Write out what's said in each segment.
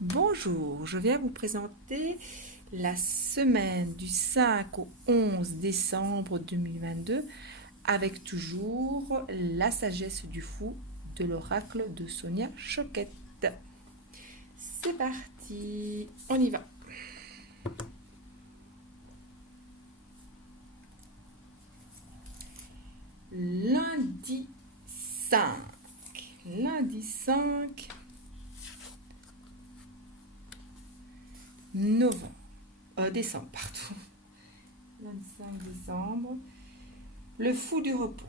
Bonjour, je viens vous présenter la semaine du 5 au 11 décembre 2022 avec toujours la sagesse du fou de l'oracle de Sonia Choquette. C'est parti, on y va. Lundi 5. Lundi 5 novembre. Décembre, pardon. Lundi 5 décembre. Le fou du repos.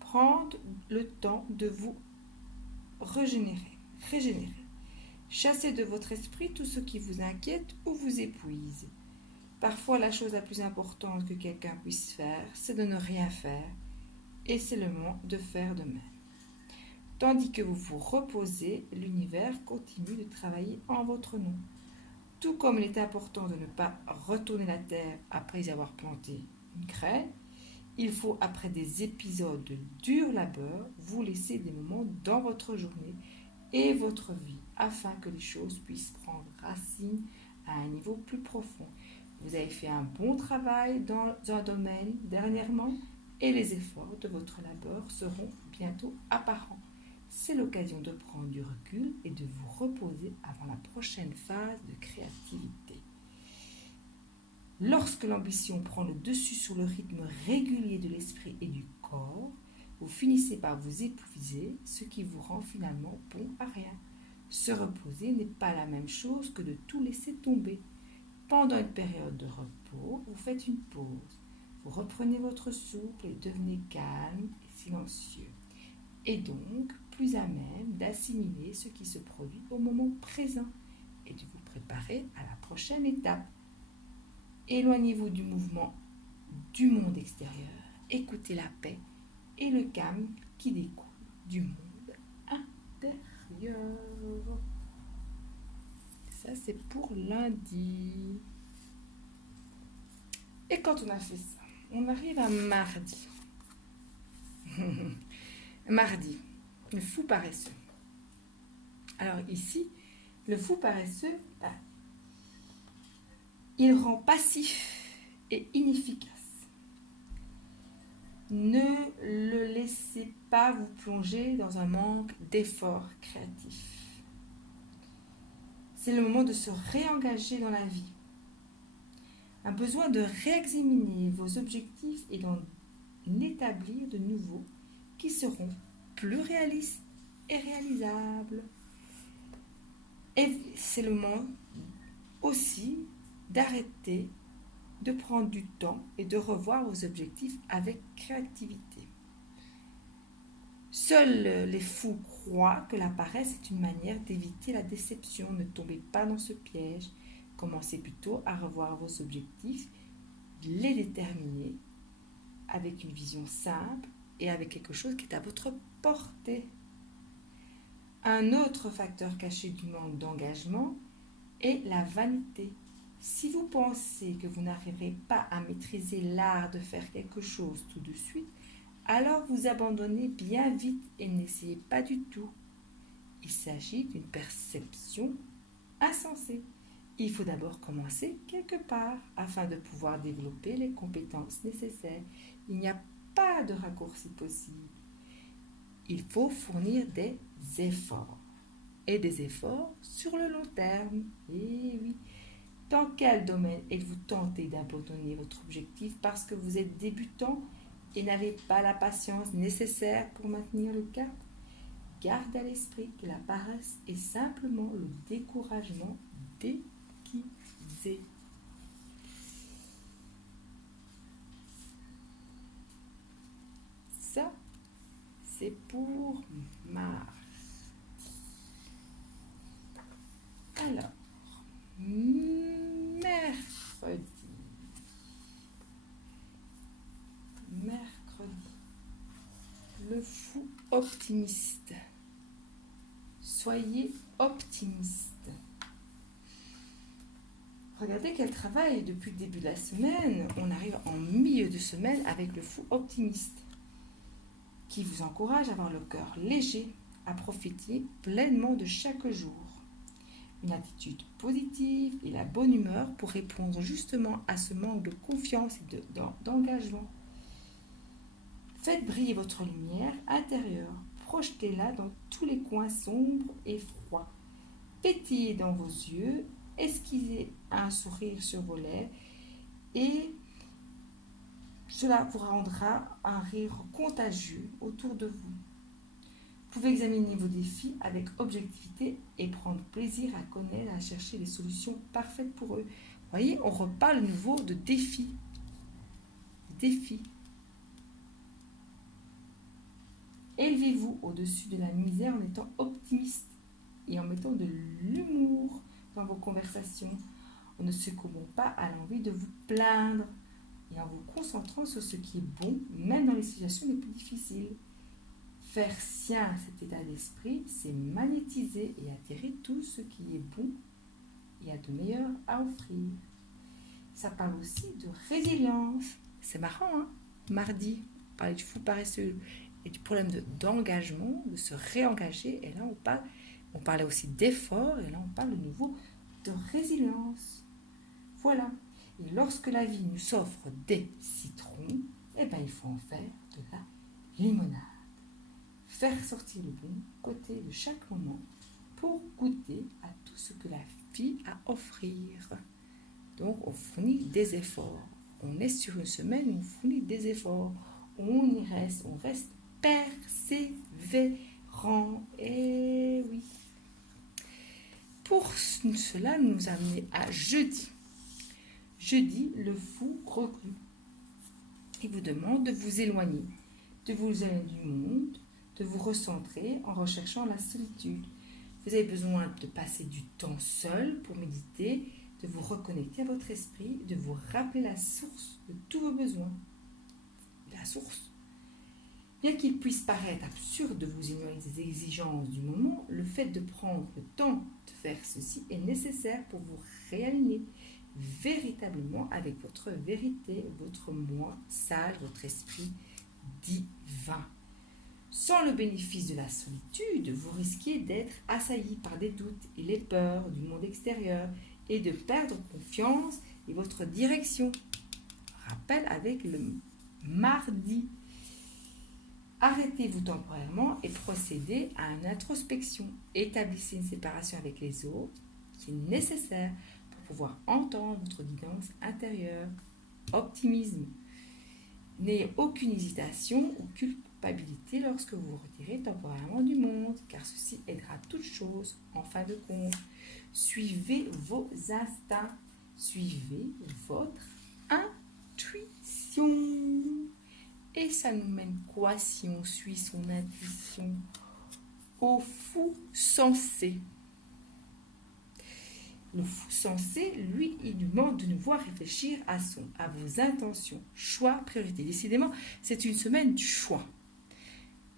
Prendre le temps de vous régénérer. Chassez de votre esprit tout ce qui vous inquiète ou vous épuise. Parfois, la chose la plus importante que quelqu'un puisse faire, c'est de ne rien faire, et c'est le moment de faire de même. Tandis que vous vous reposez, l'univers continue de travailler en votre nom. Tout comme il est important de ne pas retourner la terre après y avoir planté une graine, il faut, après des épisodes de dur labeur, vous laisser des moments dans votre journée et votre vie afin que les choses puissent prendre racine à un niveau plus profond. Vous avez fait un bon travail dans un domaine dernièrement et les efforts de votre labeur seront bientôt apparents. C'est l'occasion de prendre du recul et de vous reposer avant la prochaine phase de créativité. Lorsque l'ambition prend le dessus sur le rythme régulier de l'esprit et du corps, vous finissez par vous épuiser, ce qui vous rend finalement bon à rien. Se reposer n'est pas la même chose que de tout laisser tomber. Pendant une période de repos, vous faites une pause. Vous reprenez votre souffle et devenez calme et silencieux. Et donc plus à même d'assimiler ce qui se produit au moment présent et de vous préparer à la prochaine étape. Éloignez-vous du mouvement du monde extérieur, écoutez la paix et le calme qui découle du monde intérieur. Ça, c'est pour lundi. Et quand on a fait ça, on arrive à mardi. Mardi, le fou paresseux. Alors ici, le fou paresseux, il rend passif et inefficace. Ne le laissez pas vous plonger dans un manque d'efforts créatifs. C'est le moment de se réengager dans la vie. Un besoin de réexaminer vos objectifs et d'en établir de nouveaux qui seront plus réalistes et réalisables. Et c'est le moment aussi d'arrêter de prendre du temps et de revoir vos objectifs avec créativité. Seuls les fous croient que la paresse est une manière d'éviter la déception. Ne tombez pas dans ce piège. Commencez plutôt à revoir vos objectifs, les déterminer avec une vision simple et avec quelque chose qui est à votre portée. Un autre facteur caché du manque d'engagement est la vanité. Si vous pensez que vous n'arriverez pas à maîtriser l'art de faire quelque chose tout de suite, alors vous abandonnez bien vite et n'essayez pas du tout. Il s'agit d'une perception insensée. Il faut d'abord commencer quelque part afin de pouvoir développer les compétences nécessaires. Il n'y a pas de raccourci possible. Il faut fournir des efforts. Et des efforts sur le long terme. Et oui. Dans quel domaine êtes-vous tenté d'abandonner votre objectif parce que vous êtes débutant et n'avez pas la patience nécessaire pour maintenir le cap? Garde à l'esprit que la paresse est simplement le découragement déguisé. Ça, c'est pour Mars. Alors, mercredi. Le fou optimiste. Soyez optimiste. Regardez quel travail depuis le début de la semaine. On arrive en milieu de semaine avec le fou optimiste qui vous encourage à avoir le cœur léger, à profiter pleinement de chaque jour. une attitude positive et la bonne humeur pour répondre justement à ce manque de confiance et d'engagement. Faites briller votre lumière intérieure. Projetez-la dans tous les coins sombres et froids. Pétillez dans vos yeux, esquissez un sourire sur vos lèvres et cela vous rendra un rire contagieux autour de vous. Vous pouvez examiner vos défis avec objectivité et prendre plaisir à connaître, à chercher les solutions parfaites pour eux. Vous voyez, on reparle de nouveau de défis. Défis. Élevez-vous au-dessus de la misère en étant optimiste et en mettant de l'humour dans vos conversations, en ne succombant pas à l'envie de vous plaindre et en vous concentrant sur ce qui est bon, même dans les situations les plus difficiles. Faire sien cet état d'esprit, c'est magnétiser et attirer tout ce qui est bon et a de meilleur à offrir. Ça parle aussi de résilience. C'est marrant, hein? Mardi, on parlait du fou paresseux et du problème d'engagement, de se réengager. Et là, on parlait aussi d'effort. Et là, on parle de nouveau de résilience. Voilà. Et lorsque la vie nous offre des citrons, eh ben, il faut en faire de la limonade. Faire sortir le bon côté de chaque moment pour goûter à tout ce que la vie a à offrir. Donc, on fournit des efforts. On est sur une semaine où on fournit des efforts. On reste persévérant. Et oui. Pour cela, nous amener à jeudi. Jeudi, le fou reclus. Il vous demande de vous éloigner du monde, de vous recentrer en recherchant la solitude. Vous avez besoin de passer du temps seul pour méditer, de vous reconnecter à votre esprit, de vous rappeler la source de tous vos besoins. La source. Bien qu'il puisse paraître absurde de vous ignorer des exigences du moment, le fait de prendre le temps de faire ceci est nécessaire pour vous réaligner véritablement avec votre vérité, votre moi sage, votre esprit divin. Sans le bénéfice de la solitude, vous risquez d'être assailli par des doutes et les peurs du monde extérieur et de perdre confiance et votre direction. Rappel avec le mardi. Arrêtez-vous temporairement et procédez à une introspection. Établissez une séparation avec les autres qui est nécessaire pour pouvoir entendre votre guidance intérieure. Optimisme. N'ayez aucune hésitation ou culpabilité lorsque vous vous retirez temporairement du monde, car ceci aidera toute chose en fin de compte. Suivez vos instincts, suivez votre intuition. Et ça nous mène quoi si on suit son intuition? Au fou sensé. Le fou sensé, lui, il lui demande de nous voir réfléchir à vos intentions. Choix, priorité. Décidément, c'est une semaine du choix.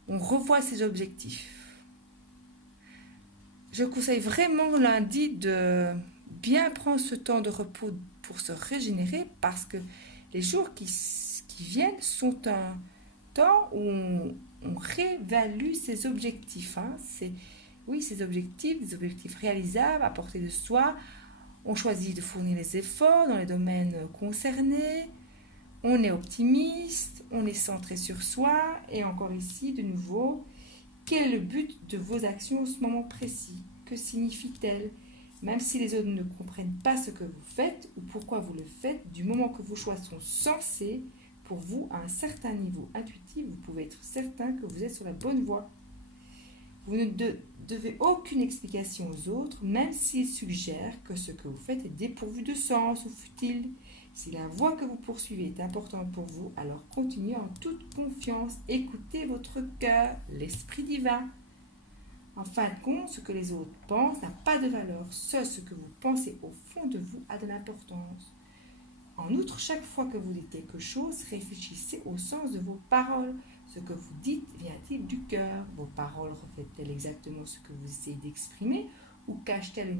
On revoit ses objectifs. Je conseille vraiment lundi de bien prendre ce temps de repos pour se régénérer parce que les jours qui viennent sont un temps où on réévalue ses objectifs. Ces objectifs, des objectifs réalisables à portée de soi. On choisit de fournir les efforts dans les domaines concernés. On est optimiste, on est centré sur soi. Et encore ici, de nouveau, quel est le but de vos actions en ce moment précis? Que signifie-t-elle? Même si les autres ne comprennent pas ce que vous faites ou pourquoi vous le faites, du moment que vos choix sont sensés, pour vous, à un certain niveau intuitif, vous pouvez être certain que vous êtes sur la bonne voie. Vous ne devez aucune explication aux autres, même s'ils suggèrent que ce que vous faites est dépourvu de sens ou futile. Si la voie que vous poursuivez est importante pour vous, alors continuez en toute confiance. Écoutez votre cœur, l'esprit divin. En fin de compte, ce que les autres pensent n'a pas de valeur. Seul ce que vous pensez au fond de vous a de l'importance. En outre, chaque fois que vous dites quelque chose, réfléchissez au sens de vos paroles. Ce que vous dites vient-il du cœur? Vos paroles reflètent-elles exactement ce que vous essayez d'exprimer ou cachent-elles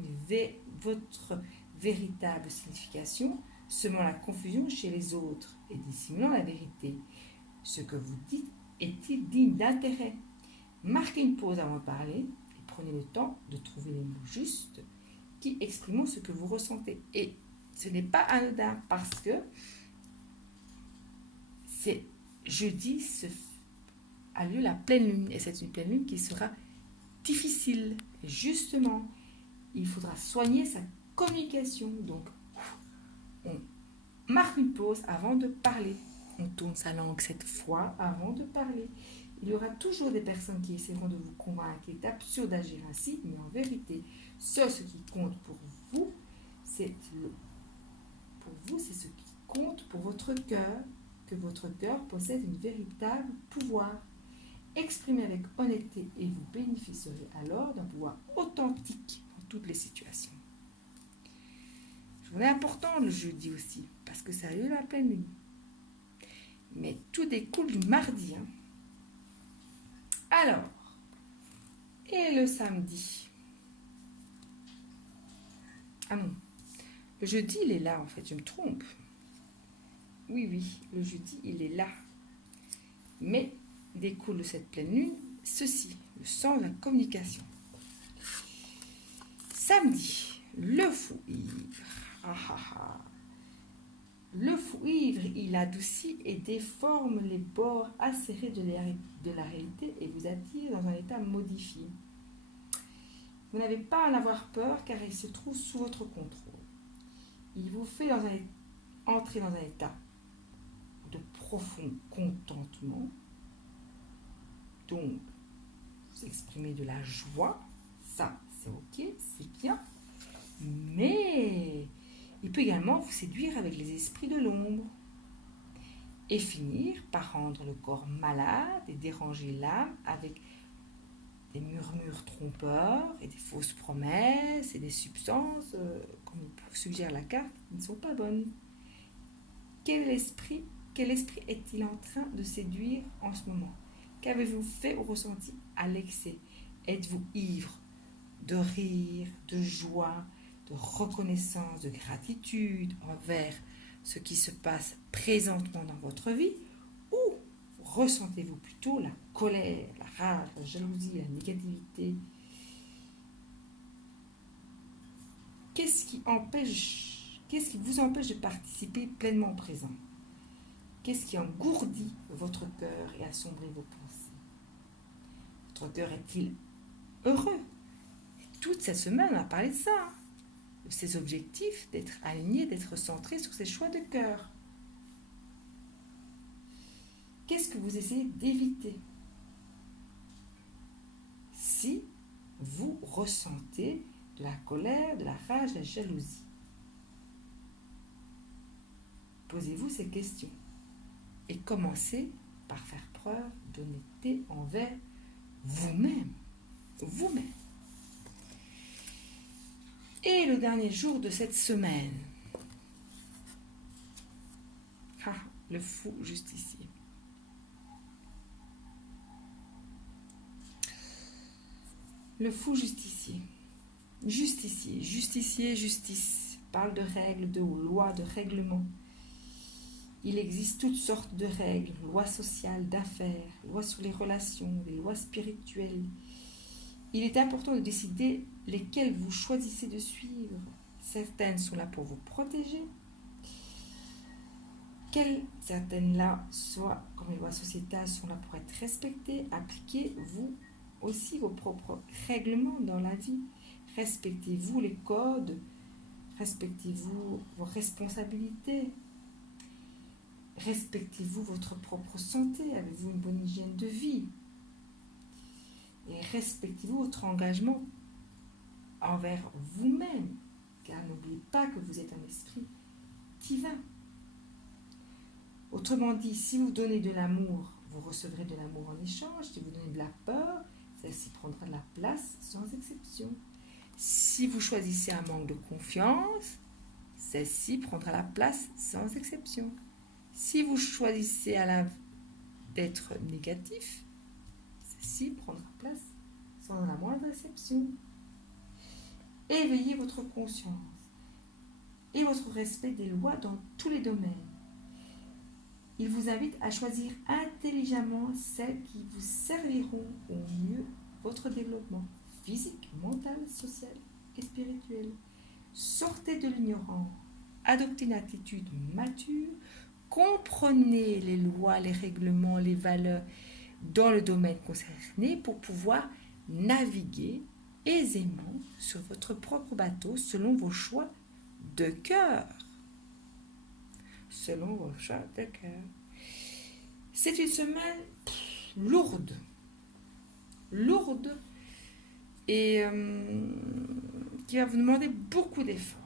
votre véritable signification, semant la confusion chez les autres et dissimulant la vérité? Ce que vous dites est-il digne d'intérêt? Marquez une pause avant de parler et prenez le temps de trouver les mots justes qui exprimons ce que vous ressentez. Et ce n'est pas anodin parce que c'est jeudi a lieu la pleine lune et c'est une pleine lune qui sera difficile. Et justement, il faudra soigner sa communication. Donc, on marque une pause avant de parler. On tourne sa langue cette fois avant de parler. Il y aura toujours des personnes qui essaieront de vous convaincre qu'il est absurde d'agir ainsi, mais en vérité, ce qui compte pour vous, c'est ce qui compte pour votre cœur, que votre cœur possède un véritable pouvoir. Exprimez avec honnêteté et vous bénéficierez alors d'un pouvoir authentique dans toutes les situations. Journée importante le jeudi aussi, parce que ça a eu la pleine lune. Mais tout découle du mardi. Alors, et le samedi? Ah non, le jeudi il est là en fait, je me trompe. Oui, le jeudi il est là. Mais découle de cette pleine lune ceci, le sens de la communication. Samedi, le fou ivre. Le fou ivre, il adoucit et déforme les bords acérés de la réalité et vous attire dans un état modifié. Vous n'avez pas à en avoir peur car il se trouve sous votre contrôle. Il vous fait entrer dans un état de profond contentement. Donc, vous exprimez de la joie, ça c'est ok, c'est bien, mais il peut également vous séduire avec les esprits de l'ombre et finir par rendre le corps malade et déranger l'âme avec des murmures trompeurs et des fausses promesses et des substances, comme suggère la carte, qui ne sont pas bonnes. Quel esprit est-il en train de séduire en ce moment? Qu'avez-vous fait ou ressenti à l'excès? Êtes-vous ivre de rire, de joie, de reconnaissance, de gratitude envers ce qui se passe présentement dans votre vie, ou ressentez-vous plutôt la colère, la rage, la jalousie, la négativité? Qu'est-ce qui vous empêche de participer pleinement présent? Qu'est-ce qui engourdit votre cœur et assombrit vos pensées? Votre cœur est-il heureux? Et toute cette semaine, on a parlé de ça, de ses objectifs, d'être aligné, d'être centré sur ses choix de cœur. Qu'est-ce que vous essayez d'éviter? Si vous ressentez de la colère, de la rage, de la jalousie, posez-vous ces questions et commencez par faire preuve d'honnêteté envers vous-même. Et le dernier jour de cette semaine, le fou justicier. Le fou justicier. Justicier, justice. Parle de règles, de lois, de règlements. Il existe toutes sortes de règles, lois sociales, d'affaires, lois sur les relations, des lois spirituelles. Il est important de décider lesquelles vous choisissez de suivre. Certaines sont là pour vous protéger. Certaines-là, soit comme les lois sociétales, sont là pour être respectées. Appliquez-vous aussi vos propres règlements dans la vie. Respectez-vous les codes. Respectez-vous vos responsabilités. Respectez-vous votre propre santé. Avez-vous une bonne hygiène de vie? Et respectez-vous votre engagement envers vous-même. Car n'oubliez pas que vous êtes un esprit divin. Autrement dit, si vous donnez de l'amour, vous recevrez de l'amour en échange. Si vous donnez de la peur, celle-ci prendra de la place sans exception. Si vous choisissez un manque de confiance, celle-ci prendra la place sans exception. Si vous choisissez d'être négatif, celle-ci prendra place sans la moindre exception. Éveillez votre conscience et votre respect des lois dans tous les domaines. Il vous invite à choisir intelligemment celles qui vous serviront au mieux votre développement physique, mental, social et spirituel. Sortez de l'ignorance. Adoptez une attitude mature. Comprenez les lois, les règlements, les valeurs dans le domaine concerné pour pouvoir naviguer aisément sur votre propre bateau selon vos choix de cœur. Selon vos choix de cœur. C'est une semaine lourde. Lourde et qui va vous demander beaucoup d'efforts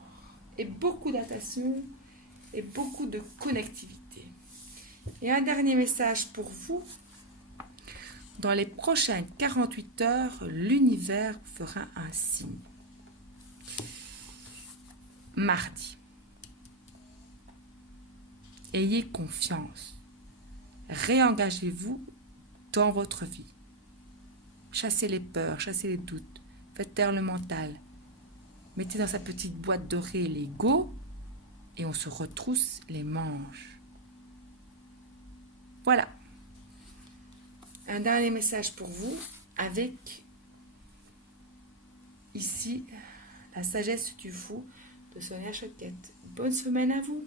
et beaucoup d'attention et beaucoup de connectivité. Et un dernier message pour vous. Dans les prochaines 48 heures, l'univers vous fera un signe. Mardi. Ayez confiance. Réengagez-vous dans votre vie. Chassez les peurs, chassez les doutes. Faites taire le mental. Mettez dans sa petite boîte dorée l'ego et on se retrousse les manches. Voilà. Un dernier message pour vous avec ici la sagesse du fou de Sonia Choquette. Bonne semaine à vous.